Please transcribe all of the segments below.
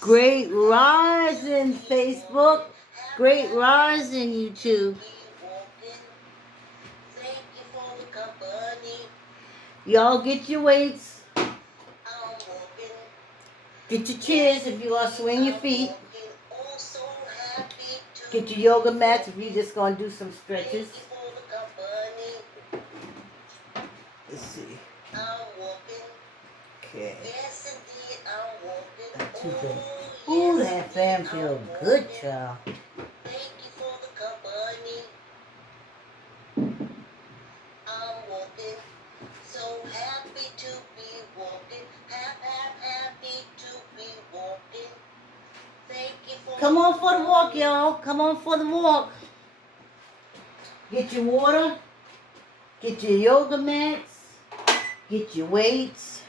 Great rising, Facebook. Great rising, YouTube. Y'all get your weights. Get your chairs if you want to swing your feet. Get your yoga mats if you're just going to do some stretches. Let's see. Okay. Not too good. Ooh, that fan feels good, child. Come on for the walk, y'all. Come on for the walk. Get your water. Get your yoga mats. Get your weights.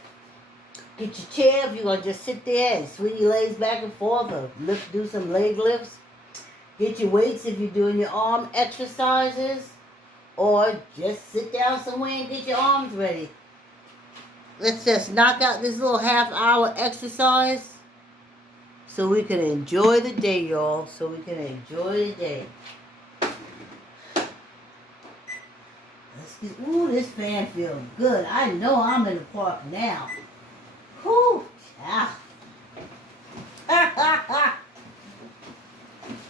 Get your chair if you're going to just sit there and swing your legs back and forth or do some leg lifts. Get your weights if you're doing your arm exercises. Or just sit down somewhere and get your arms ready. Let's just knock out this little half-hour exercise so we can enjoy the day, y'all. So we can enjoy the day. Ooh, this fan feels good. I know I'm in the park now. Whew, yeah.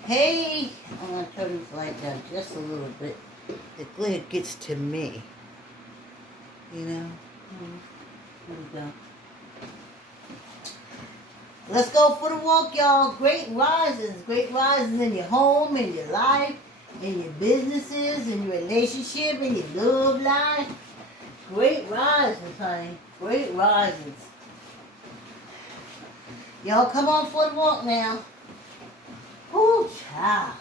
Hey, I'm going to turn this light down just a little bit. The glare gets to me. You know? Here we go. Let's go for the walk, y'all. Great risings. Great risings in your home, in your life, in your businesses, in your relationship, in your love life. Great risings, honey. Great risings. Y'all come on for the walk now. Whoo, child.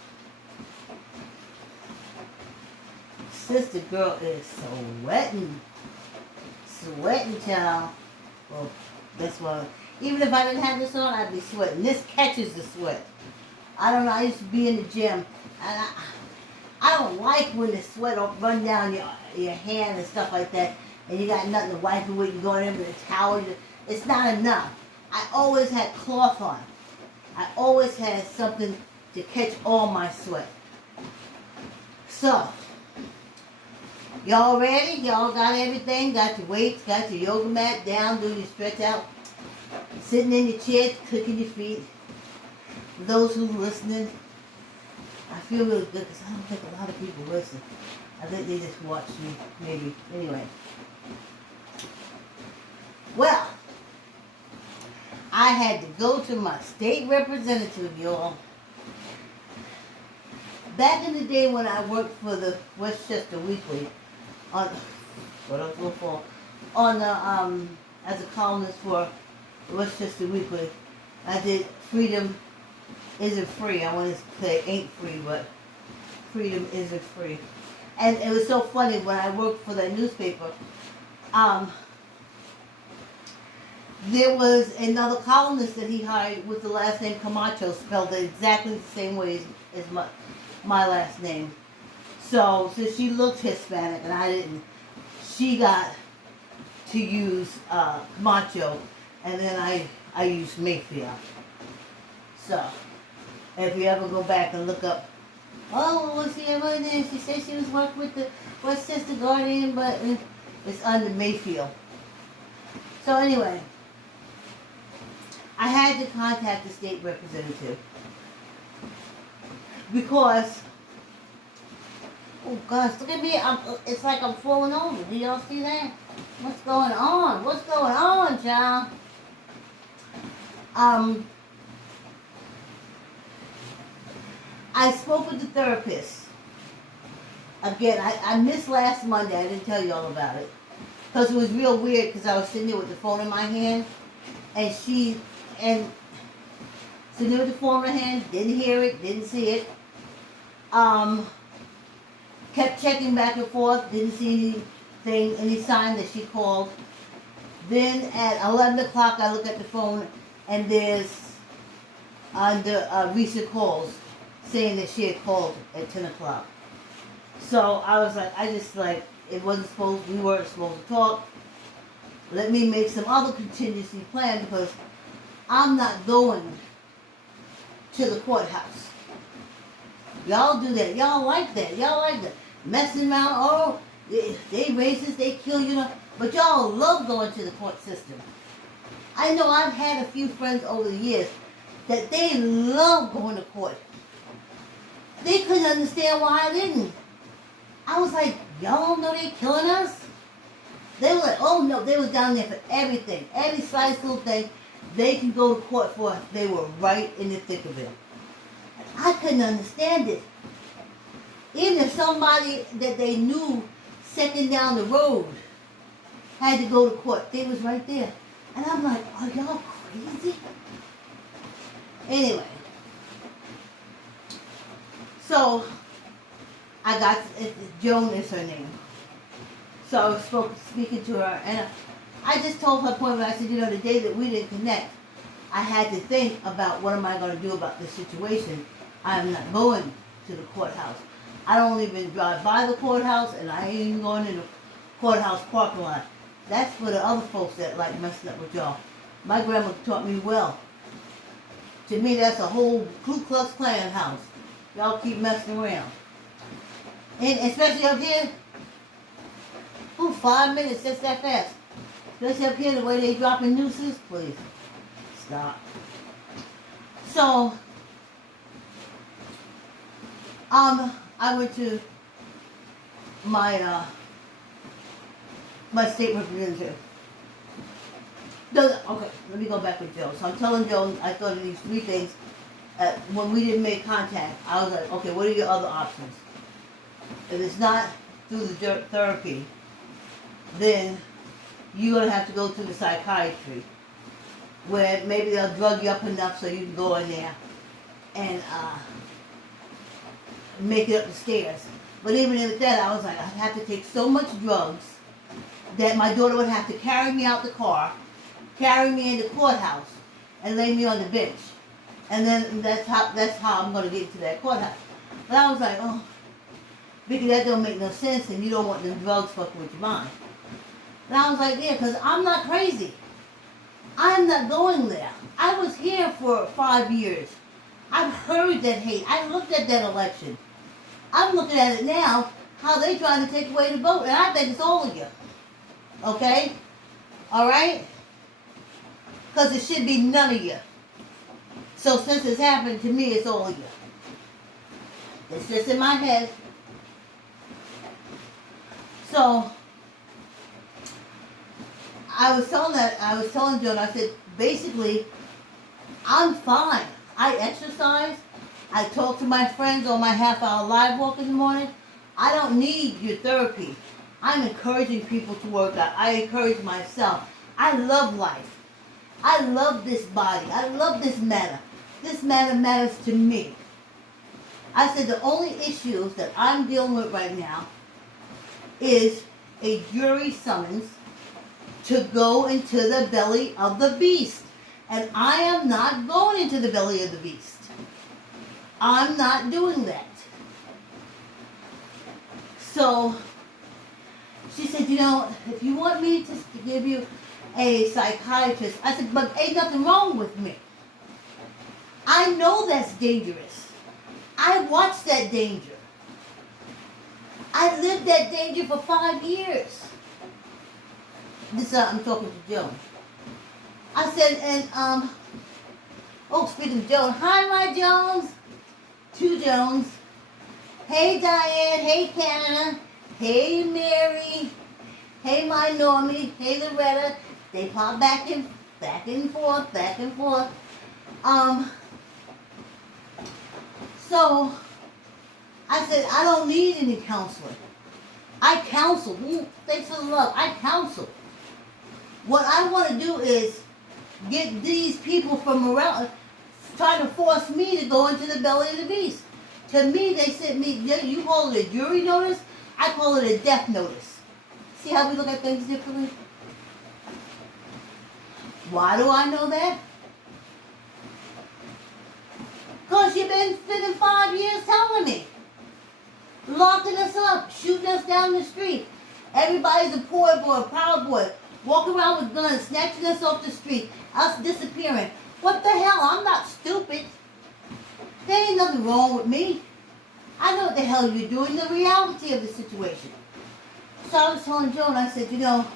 Sister girl is sweating. Sweating, child. Well, that's why. Even if I didn't have this on, I'd be sweating. This catches the sweat. I don't know. I used to be in the gym. And I don't like when the sweat will run down your hand and stuff like that. And you got nothing to wipe it with. You're going in with a towel. It's not enough. I always had cloth on. I always had something to catch all my sweat. So, y'all ready? Y'all got everything? Got your weights, got your yoga mat down, doing your stretch out. Sitting in your chair, clicking your feet. For those who are listening, I feel really good because I don't think a lot of people listen. I think they just watch me, maybe. Anyway. Well, I had to go to my state representative, y'all. Back in the day when I worked for the Westchester Weekly, as a columnist for Westchester Weekly, I did Freedom Isn't Free. I wanted to say ain't free, but freedom isn't free. And it was so funny when I worked for that newspaper. There was another columnist that he hired with the last name Camacho, spelled it exactly the same way as my last name. So since she looked Hispanic and I didn't, she got to use Camacho, and then I used Mayfield. So if you ever go back and look up, oh, what's the other name? She said she was working with the Westchester Guardian, but it's under Mayfield. So anyway, I had to contact the state representative because, oh gosh, look at me, it's like I'm falling over. Do y'all see that? What's going on? What's going on, child? I spoke with the therapist. Again, I missed last Monday. I didn't tell you all about it. Because it was real weird because I was sitting there with the phone in my hand. And sitting there with the phone in my hand, didn't hear it, didn't see it. Kept checking back and forth, didn't see anything, any sign that she called. Then at 11 o'clock, I look at the phone and there's under recent calls saying that she had called at 10 o'clock. So I was like, we weren't supposed to talk. Let me make some other contingency plan because I'm not going to the courthouse. Y'all do that. Y'all like that. Y'all like that. Messing around. Oh, they racist. They kill you. But y'all love going to the court system. I know I've had a few friends over the years that they love going to court. They couldn't understand why I didn't. I was like, y'all know they killing us? They were like, oh no, they was down there for everything. Every slice little thing they can go to court for. They were right in the thick of it. I couldn't understand it. Even if somebody that they knew second down the road had to go to court, they was right there. And I'm like, are y'all crazy? Anyway. So, I got, Joan is her name. So I was speaking to her, and I just told her point, I said, the day that we didn't connect, I had to think about what am I going to do about this situation. I'm not going to the courthouse. I don't even drive by the courthouse, and I ain't even going in the courthouse parking lot. That's for the other folks that like messing up with y'all. My grandma taught me well. To me, that's a whole Ku Klux Klan house. Y'all keep messing around. And especially up here, 5 minutes, just that fast. Especially up here, the way they dropping nooses, please. Stop. So, I went to my my state representative. Okay, let me go back with Joe. So I'm telling Joe, I thought of these 3 things. When we didn't make contact, I was like, okay, what are your other options? If it's not through the therapy, then you're going to have to go to the psychiatry, where maybe they'll drug you up enough so you can go in there and make it up the stairs. But even with that, I was like, I'd have to take so much drugs that my daughter would have to carry me out the car, carry me in the courthouse, and lay me on the bench. And then that's how I'm going to get into that courthouse. But I was like, oh, because that don't make no sense, and you don't want them drugs fucking with your mind. And I was like, yeah, because I'm not crazy. I'm not going there. I was here for 5 years. I've heard that hate. I looked at that election. I'm looking at it now, how they trying to take away the vote, and I think it's all of you. Okay? All right? Because it should be none of you. So since it's happened to me, it's all of you. It's just in my head. So I was telling Joan, I said, basically, I'm fine. I exercise. I talk to my friends on my half-hour live walk in the morning. I don't need your therapy. I'm encouraging people to work out. I encourage myself. I love life. I love this body. I love this matter. This matter matters to me. I said the only issues that I'm dealing with right now is a jury summons to go into the belly of the beast. And I am not going into the belly of the beast. I'm not doing that. So, she said, if you want me to give you a psychiatrist, I said, but ain't nothing wrong with me. I know that's dangerous. I watched that danger. I lived that danger for 5 years. This I'm talking to Joan. I said, and speaking of Joan, hi my Jones. 2 Jones. Hey Diane, hey Canada, hey Mary, hey my Normie, hey Loretta. They pop back and forth. So I said, I don't need any counseling. I counsel. Thanks for the love. I counsel. What I want to do is get these people from around, trying to force me to go into the belly of the beast. To me, they sent me, you call it a jury notice, I call it a death notice. See how we look at things differently? Why do I know that? Because you've been spending 5 years telling me. Locking us up, shooting us down the street. Everybody's a poor boy, proud boy. Walking around with guns, snatching us off the street. Us disappearing. What the hell? I'm not stupid. There ain't nothing wrong with me. I know what the hell you're doing, the reality of the situation. So I was telling Joan, I said, you know,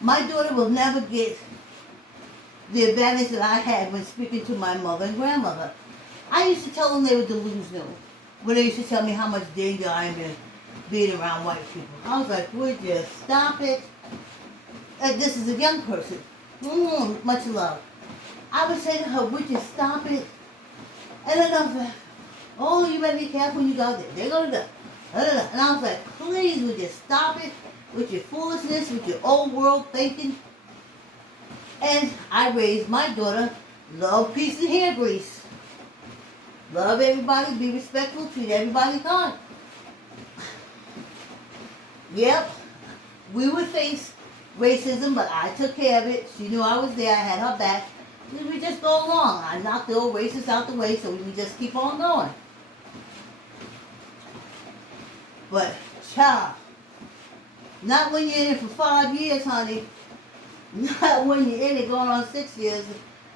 my daughter will never get the advantage that I had when speaking to my mother and grandmother. I used to tell them they were delusional. When they used to tell me how much danger I am in being around white people. I was like, would you stop it? And this is a young person. Much love. I would say to her, would you stop it? And then I was like, oh, you better be careful when you go out there. They're going to go. And I was like, please, would you stop it with your foolishness, with your old world thinking? And I raised my daughter, love, peace, and hair grease. Love everybody, be respectful, treat everybody kind. Yep, we would face racism, but I took care of it. She knew I was there, I had her back. We just go along. I knocked the old racists out the way so we can just keep on going. But, child, not when you're in it for 5 years, honey. Not when you're in it going on 6 years.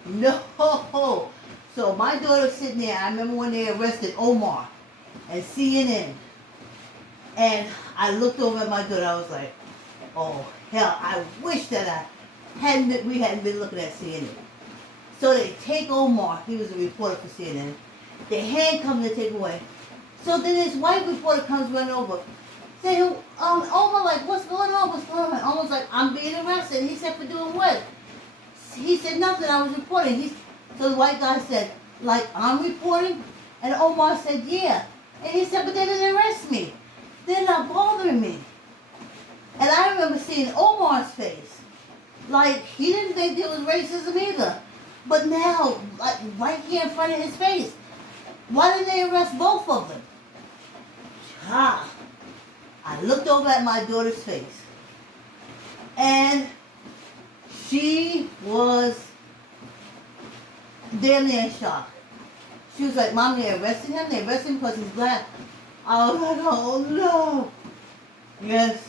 No. So my daughter's sitting there. I remember when they arrested Omar and CNN. And I looked over at my daughter. I was like, oh, hell, I wish that we hadn't been looking at CNN. So they take Omar. He was a reporter for CNN. They handcuff him to take away. So then this white reporter comes running over. Say, Omar, like, what's going on? What's going on? Omar's like, I'm being arrested. He said, for doing what? He said, nothing. I was reporting. So the white guy said, like, I'm reporting? And Omar said, yeah. And he said, but they didn't arrest me. They're not bothering me. And I remember seeing Omar's face. Like, he didn't think there was racism either. But now, like, right here in front of his face, why didn't they arrest both of them? I looked over at my daughter's face. And she was damn near in shock. She was like, Mom, they arrested him? They arrested him because he's black. I was like, oh no. Yes.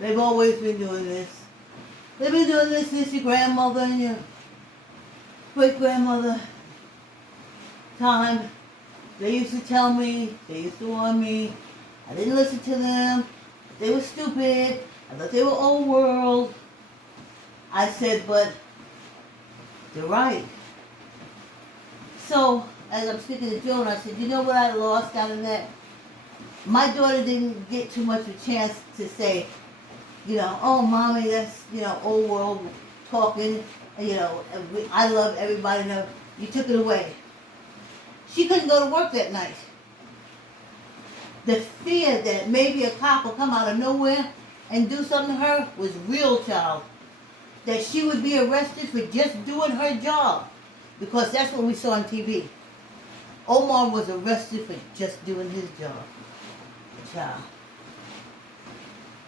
They've always been doing this. They've been doing this since your grandmother and your great-grandmother time. They used to tell me, they used to warn me. I didn't listen to them. They were stupid. I thought they were old world. I said, but they're right. So, as I'm speaking to Joan, I said, you know what I lost out of that? My daughter didn't get too much of a chance to say, you know, oh, Mommy, that's, you know, old world talking, you know, I love everybody. No, you took it away. She couldn't go to work that night. The fear that maybe a cop will come out of nowhere and do something to her was real, child. That she would be arrested for just doing her job. Because that's what we saw on TV. Omar was arrested for just doing his job. Child.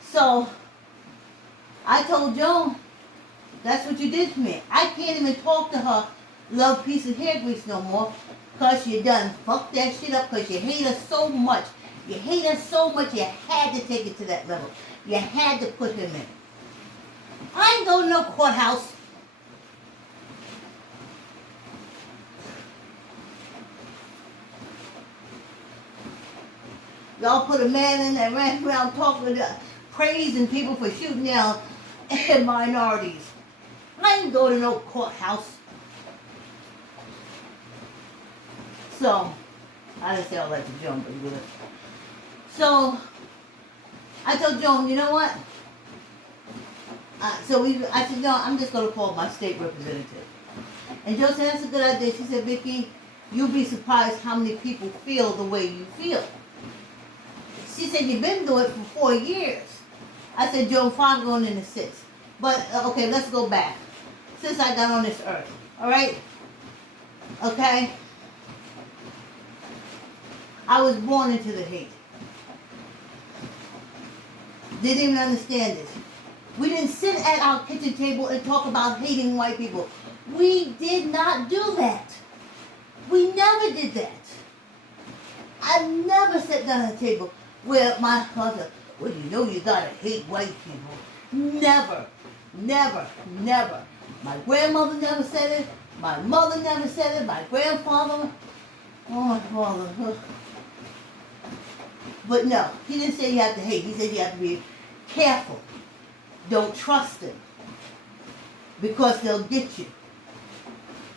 So, I told Joan, that's what you did to me. I can't even talk to her love, peace, and hair grease no more. Because you done fucked that shit up because you hate her so much. You hate her so much you had to take it to that level. You had to put him in. I ain't going to no courthouse. Y'all put a man in that ran around talking, praising people for shooting down minorities. I ain't going to no courthouse. So, I didn't say all that to Joan, but good. So, I told Joan, you know what? I said, no, I'm just going to call my state representative. And Joan said, that's a good idea. She said, Vicki, you'll be surprised how many people feel the way you feel. She said, you've been doing it for 4 years. I said, Joan, 5 going into 6. But, okay, let's go back. Since I got on this earth, all right? Okay? I was born into the hate. Didn't even understand this. We didn't sit at our kitchen table and talk about hating white people. We did not do that. We never did that. I never sat down at a table where my mother, well, you know you gotta hate white people. Never. My grandmother never said it. My mother never said it. My grandfather. Oh, my father. But no, he didn't say you have to hate. He said you have to be careful. Don't trust them. Because they'll get you.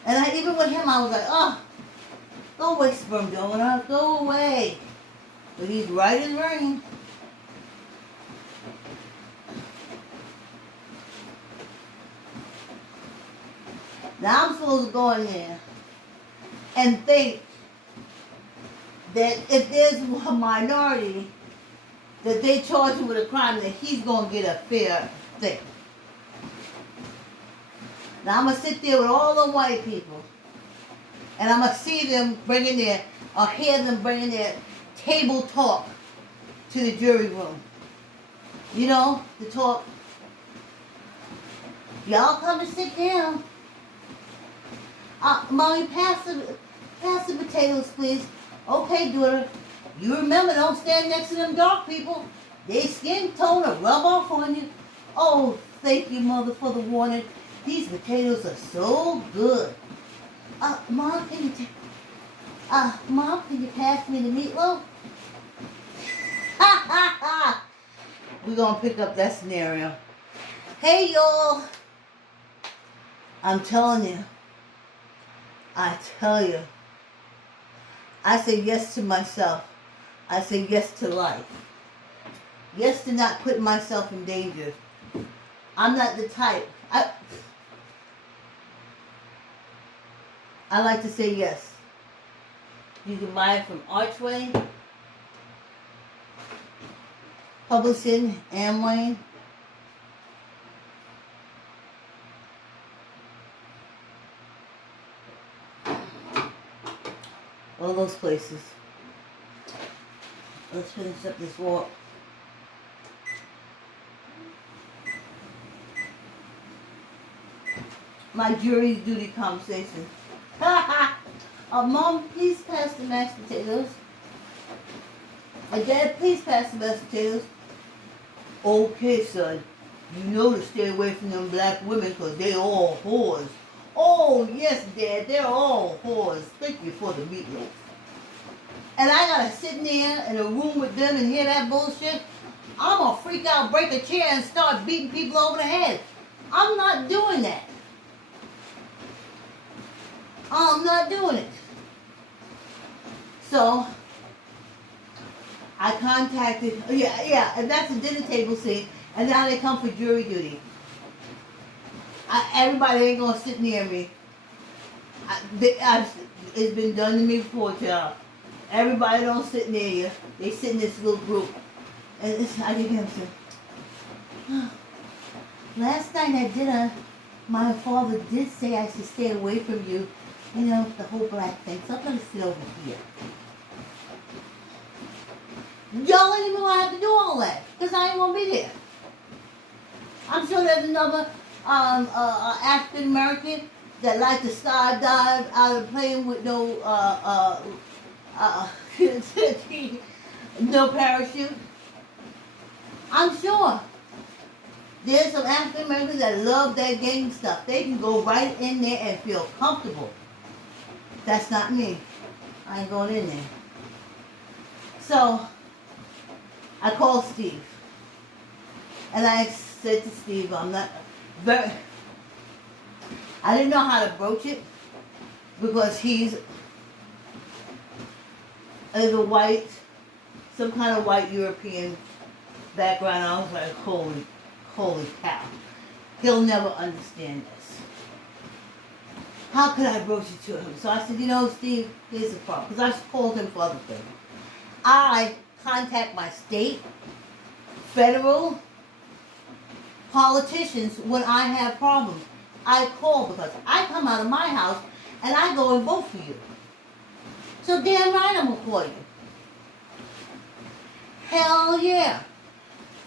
And even with him, I was like, oh, go away, sperm donor. Go away. But he's right as rain. Now I'm supposed to go in there and think that if there's a minority that they charge him with a crime, that he's going to get a fair thing. Now I'm going to sit there with all the white people, and I'm going to see them bringing their, or hear them bringing their table talk to the jury room. You know, the talk. Y'all come and sit down. Mommy, pass the potatoes, please. Okay, daughter. You remember, don't stand next to them dark people. Their skin tone will rub off on you. Oh, thank you, Mother, for the warning. These potatoes are so good. Mom, can you pass me the meatloaf? Ha ha ha! We're gonna pick up that scenario. Hey, y'all. I'm telling you. I tell you. I say yes to myself. I say yes to life. Yes to not putting myself in danger. I'm not the type. I like to say yes. You can buy it from Archway, Publishing, Amway. All those places. Let's finish up this walk. My jury duty conversation. Mom, please pass the mashed potatoes. Dad, please pass the mashed potatoes. Okay, son. You know to stay away from them black women because they all whores. Oh, yes, Dad, they're all whores. Thank you for the meatloaf. And I gotta sit in there in a room with them and hear that bullshit. I'm gonna freak out, break a chair, and start beating people over the head. I'm not doing that. I'm not doing it. So, I contacted, and that's a dinner table scene, and now they come for jury duty. Everybody ain't gonna sit near me. It's been done to me before, child. Everybody don't sit near you. They sit in this little group. And I can hear them say, oh, last night at dinner, my father did say I should stay away from you. You know, the whole black thing. So I'm going to sit over here. Y'all ain't even going to have to do all that. Because I ain't going to be there. I'm sure there's another African American that like to skydive out of the plane with no no parachute. I'm sure there's some African Americans that love that gang stuff. They can go right in there and feel comfortable. That's not me. I ain't going in there. So I called Steve. And I said to Steve, I didn't know how to broach it because he's either white, some kind of white European background. I was like, holy cow. He'll never understand this. How could I broach it to him? So I said, you know, Steve, here's the problem. Because I've called him for other things. I contact my state, federal politicians when I have problems. I call because I come out of my house and I go and vote for you. So damn right I'm going to call you. Hell yeah.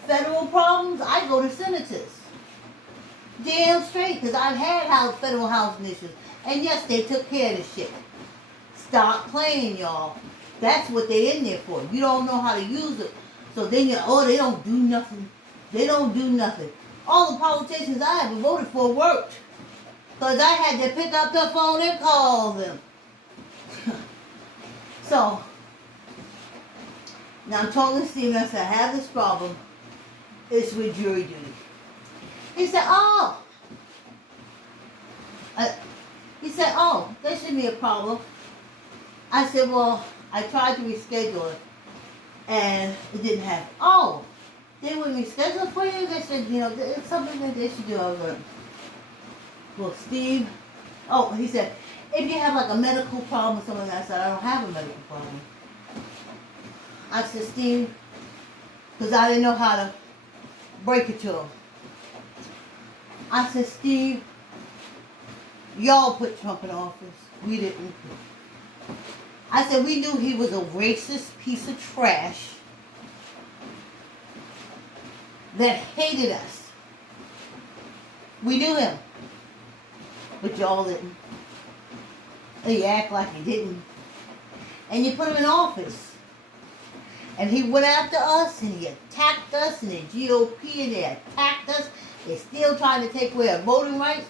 Federal problems, I go to senators. Damn straight, because I've had federal housing issues. And yes, they took care of this shit. Stop playing, y'all. That's what they're in there for. You don't know how to use it. So then they don't do nothing. They don't do nothing. All the politicians I have voted for worked. Because I had to pick up the phone and call them. So, now I'm talking to Steven. I said, I have this problem. It's with jury duty. He said, oh. There shouldn't be a problem. I said, well, I tried to reschedule it. And it didn't happen. Oh, they wouldn't reschedule for you? They said, it's something that they should do. I was like, well, Steve, he said, if you have like a medical problem or something, I said, I don't have a medical problem. I said, Steve, because I didn't know how to break it to him. I said, Steve, y'all put Trump in office. We didn't. I said, we knew he was a racist piece of trash that hated us. We knew him. But y'all didn't. And you act like you didn't. And you put him in office. And he went after us, and he attacked us, and the GOP, and they attacked us. They're still trying to take away our voting rights.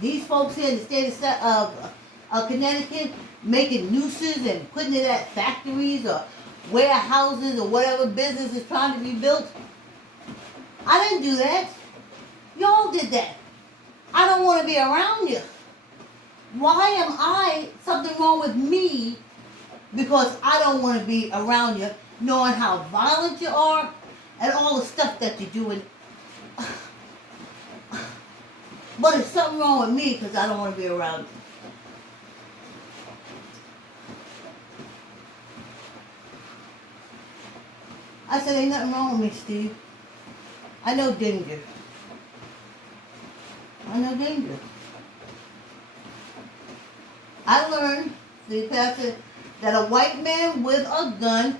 These folks here in the state of Connecticut making nooses and putting it at factories or warehouses or whatever business is trying to be built. I didn't do that. Y'all did that. I don't want to be around you. Why am something wrong with me because I don't want to be around you, knowing how violent you are and all the stuff that you're doing. But there's something wrong with me because I don't want to be around you. I said, ain't nothing wrong with me, Steve. I know danger. I learned, Pastor, that a white man with a gun,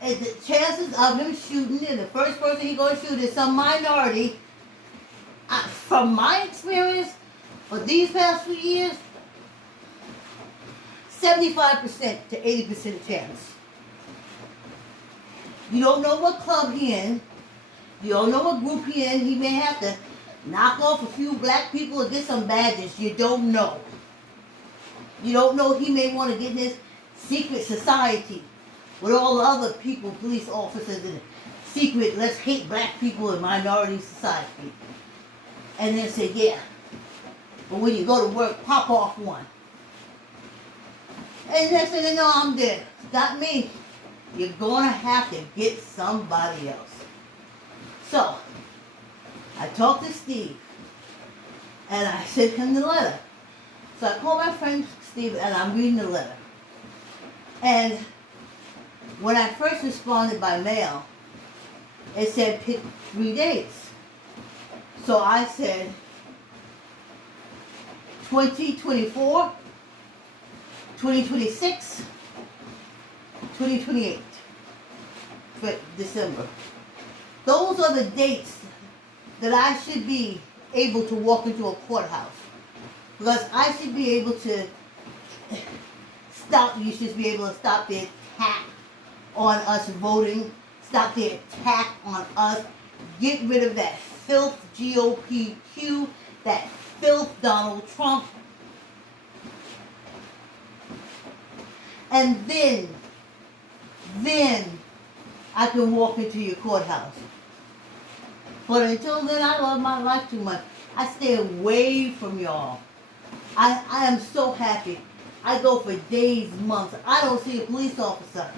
the chances of him shooting, and the first person he's going to shoot is some minority. From my experience, for these past few years, 75% to 80% chance. You don't know what club he in. You don't know what group he in. He may have to knock off a few black people or get some badges. You don't know. You don't know, he may want to get in this secret society with all the other people, police officers, in secret, let's hate black people in minority society. And then say, yeah. But when you go to work, pop off one. And next thing you know, I'm dead. Not me. You're going to have to get somebody else. So, I talked to Steve. And I sent him the letter. So I called my friend Steve and I'm reading the letter. And when I first responded by mail, it said pick 3 dates. So I said 2024, 2026, 2028 for December. Those are the dates that I should be able to walk into a courthouse. Because I should be able to you should be able to stop the attack on us voting, stop the attack on us, get rid of that filth GOPQ, that filth Donald Trump. And then I can walk into your courthouse. But until then, I love my life too much. I stay away from y'all. I am so happy. I go for days, months. I don't see a police officer.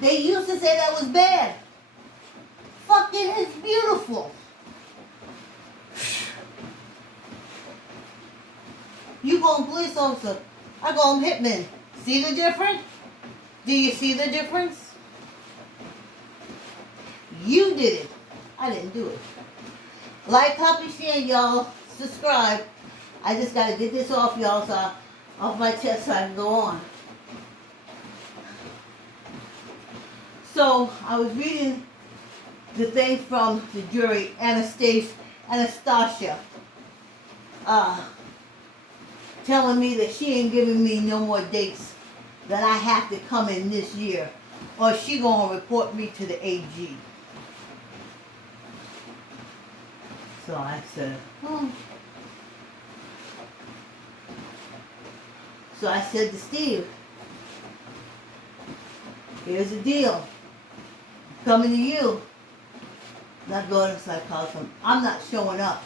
They used to say that was bad. Fucking, it's beautiful. You go police officer. I go hitman. See the difference? Do you see the difference? You did it. I didn't do it. Like, copy, share, y'all. Subscribe. I just got to get this off, y'all, so off my chest so I can go on. So, I was reading the thing from the jury, Anastasia, telling me that she ain't giving me no more dates, that I have to come in this year, or she gonna report me to the AG. So I said, So I said to Steve, here's the deal. Coming to you. Not going to psychology. I'm not showing up.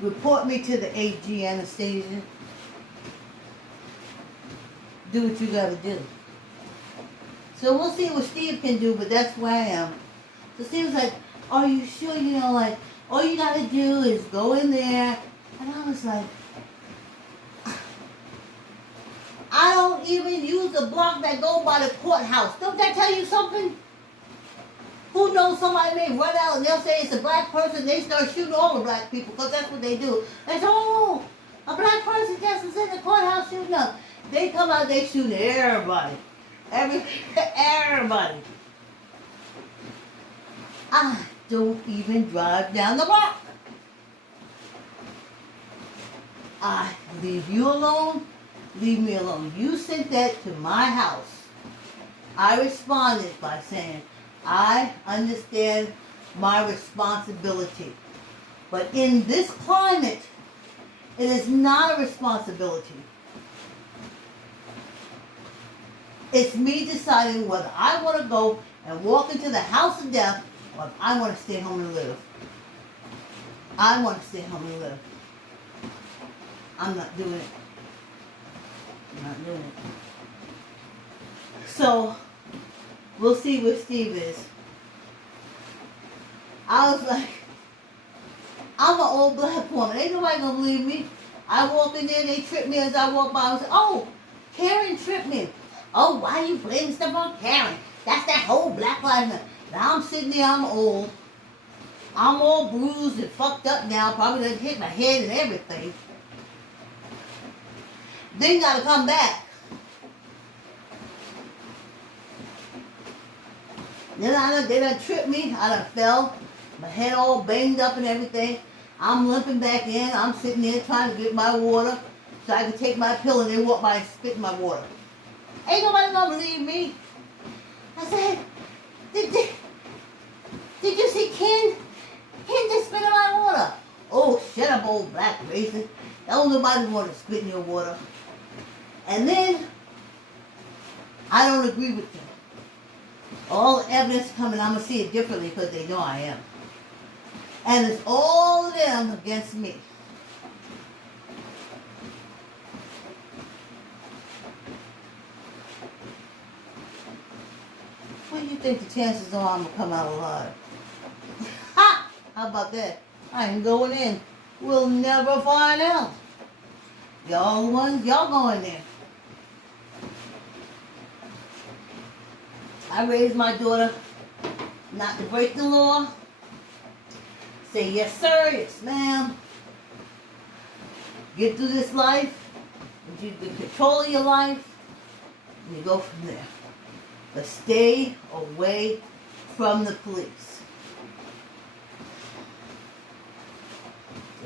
Report me to the AG, Anastasia. Do what you gotta do. So we'll see what Steve can do, but that's where I am. So Steve's like, are you sure? You know, like, all you gotta do is go in there. And I was like, I don't even use the block that go by the courthouse. Don't that tell you something? Who knows somebody may run out and they'll say it's a black person, they start shooting all the black people, because that's what they do. They say, oh, a black person just is in the courthouse shooting up. They come out, they shooting everybody. Everybody. I don't even drive down the block. I leave you alone. Leave me alone. You sent that to my house. I responded by saying, I understand my responsibility. But in this climate, it is not a responsibility. It's me deciding whether I want to go and walk into the house of death or if I want to stay home and live. I want to stay home and live. I'm not doing it. I'm not doing it. So, we'll see where Steve is. I was like, I'm an old black woman. Ain't nobody gonna believe me. I walk in there, they trip me as I walk by. I was like, oh, Karen tripped me. Oh, why you blaming stuff on Karen? That's that whole Black Lives Matter. Now I'm sitting there, I'm old. I'm all bruised and fucked up now. Probably done hit my head and everything. Then gotta come back. Then they done tripped me. I done fell. My head all banged up and everything. I'm limping back in. I'm sitting there trying to get my water so I can take my pill, and they walk by and spit in my water. Ain't nobody gonna believe me. I said, did you see Ken? Ken just spit in my water. Oh, shut up, old black racist. Don't nobody want to spit in your water. And then, I don't agree with them. All the evidence coming, I'm going to see it differently because they know I am. And it's all of them against me. What do you think the chances are I'm going to come out alive? Ha! How about that? I ain't going in. We'll never find out. Y'all the ones, y'all go in there. I raised my daughter not to break the law. Say yes sir, yes ma'am. Get through this life. You get control of your life. And you go from there. But stay away from the police.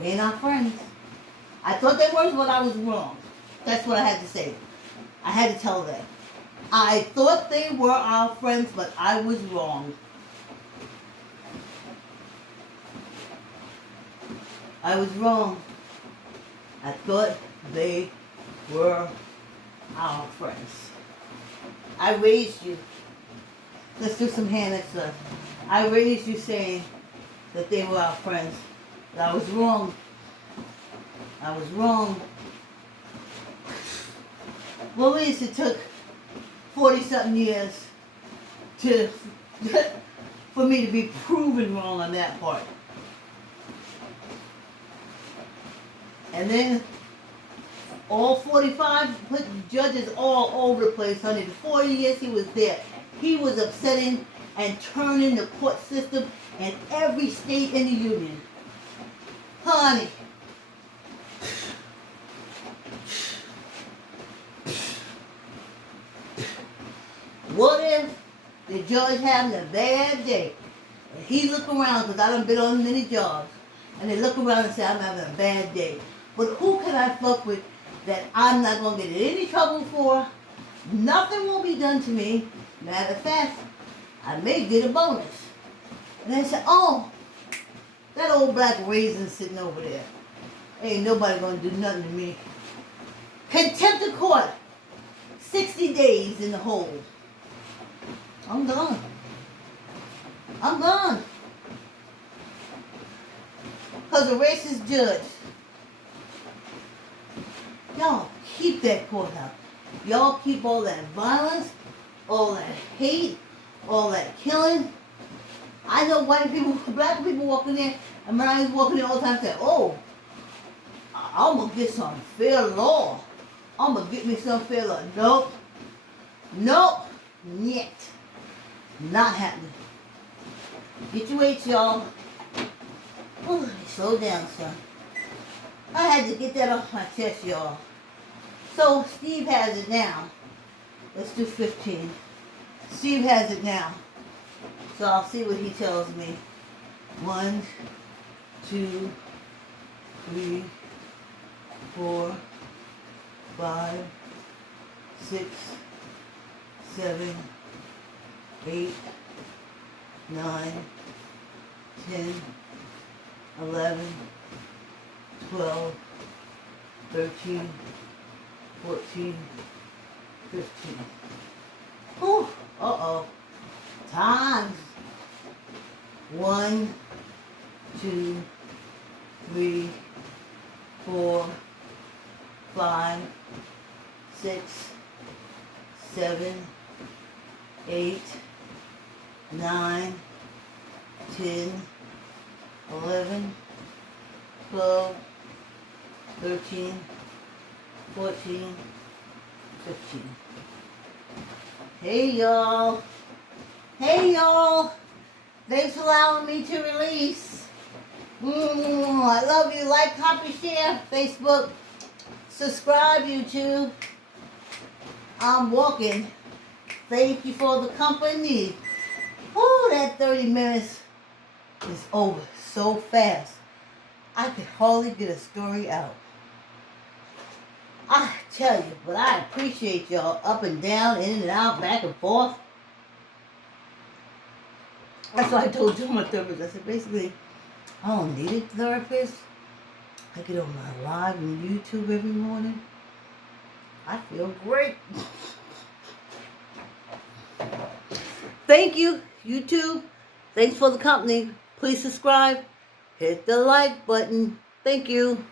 They ain't our friends. I thought they were, but I was wrong. That's what I had to say. I had to tell them. I thought they were our friends, but I was wrong. I was wrong. I thought they were our friends. I raised you. Let's do some hand exercise. I raised you saying that they were our friends. But I was wrong. I was wrong. Well, at least it took 40-something years for me to be proven wrong on that part. And then all 45 put judges all over the place, honey. The 40 years he was there, he was upsetting and turning the court system in every state in the union. Honey. What if the judge having a bad day and he look around, because I done been on many jobs, and they look around and say, I'm having a bad day. But who can I fuck with that I'm not going to get in any trouble for? Nothing will be done to me. Matter of fact, I may get a bonus. And they say, oh, that old black raisin sitting over there. Ain't nobody gonna do nothing to me. Contempt of court. 60 days in the hole. I'm gone. I'm gone. Because a racist judge. Y'all keep that courthouse. Y'all keep all that violence, all that hate, all that killing. I know white people, black people walking in, and when I was walking in all the time, say, oh, I'm going to get some fair law. I'm going to get me some fair law. Nope. Nope. Yet. Not happening. Get your weights, y'all. Oh, slow down, son. I had to get that off my chest, y'all. So, Steve has it now. Let's do 15. Steve has it now. So, I'll see what he tells me. 1, 2, 3, 4, 5, 6, 7, 8, 9, 10, 11, 12, 13, 14, 15. Whew. Uh-oh. Times. 1, 2, 3, 4, 5, 6, 7, 8, 9, 10, 11, 12, 13, 14, 15. Hey y'all. Hey y'all. Thanks for allowing me to release. I love you. Like, copy, share. Facebook. Subscribe, YouTube. I'm walking. Thank you for the company. Woo, that 30 minutes is over so fast. I could hardly get a story out. I tell you, but I appreciate y'all up and down, in and out, back and forth. That's why I told you my therapist. I said, basically, I don't need a therapist. I get on my live on YouTube every morning. I feel great. Thank you, YouTube. Thanks for the company. Please subscribe. Hit the like button. Thank you.